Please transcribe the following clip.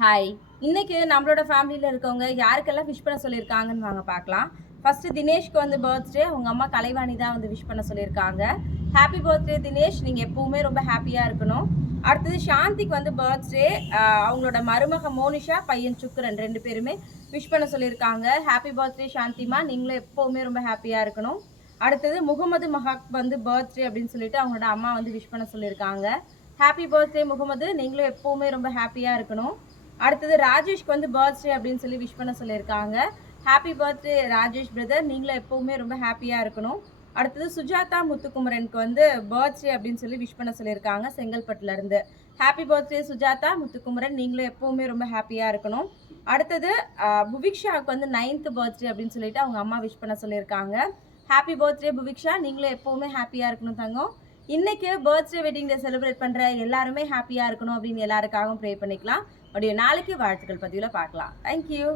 Hi. இன்னைக்கு நம்மளோட ஃபேமிலில இருக்கவங்க யாருக்கெல்லாம் விஷ் பண்ண சொல்லியிருக்காங்கன்னு வாங்க பார்க்கலாம். ஃபர்ஸ்ட் தினேஷ்க்கு வந்து பர்த்டே. அவங்க அம்மா கலைவாணி தான் வந்து விஷ் பண்ண சொல்லியிருக்காங்க. Happy birthday Dinesh. நீங்க எப்பவுமே ரொம்ப ஹாப்பியா இருக்கணும். அடுத்தது சாந்திக்கு வந்து பர்த்டே. அவங்களோட மருமக மோனிஷா, பையன் சுக்ரன் 2 பேருமே விஷ் பண்ண சொல்லியிருக்காங்க. ஹாப்பி பர்த்டே சாந்திமா. நீங்களும் எப்பவுமே ரொம்ப ஹாப்பியா இருக்கணும். அடுத்தது முகமது மஹாக் வந்து பர்த்டே அப்படின்னு சொல்லிட்டு அவங்களோட அம்மா வந்து விஷ் பண்ண சொல்லியிருக்காங்க. Happy birthday Mohammed. நீங்களும் எப்பவுமே ரொம்ப ஹாப்பியா இருக்கணும். அடுத்தது ராஜேஷ்க்கு வந்து பர்த்டே அப்படின்னு சொல்லி விஷ் பண்ண சொல்லியிருக்காங்க. Happy birthday Rajesh brother. நீங்களும் எப்பவுமே ரொம்ப ஹாப்பியா இருக்கணும். அடுத்தது சுஜாதா முத்துக்குமரனுக்கு வந்து பர்த்டே அப்படின்னு சொல்லி விஷ் பண்ண சொல்லியிருக்காங்க செங்கல்பட்டுல இருந்து. Happy birthday Sujatha Muthukumaran. நீங்களும் எப்பவுமே ரொம்ப ஹாப்பியா இருக்கணும். அடுத்தது புவிக்ஷாவுக்கு வந்து 9th பர்த்டே அப்படின்னு சொல்லிட்டு அவங்க அம்மா விஷ் பண்ண சொல்லியிருக்காங்க. Happy birthday Puviksha. நீங்களும் எப்பவுமே ஹாப்பியா இருக்கணும் தங்கம். இன்னைக்கு பர்த்டே வெட்டிங் டே செலிப்ரேட் பண்ற எல்லாருமே ஹாப்பியா இருக்கணும் அப்படின்னு எல்லாருக்காகவும் ப்ரே பண்ணிக்கலாம். அப்படியே நாளைக்கு வாழ்த்துக்கள் பதிவில் பார்க்கலாம். தேங்க்யூ.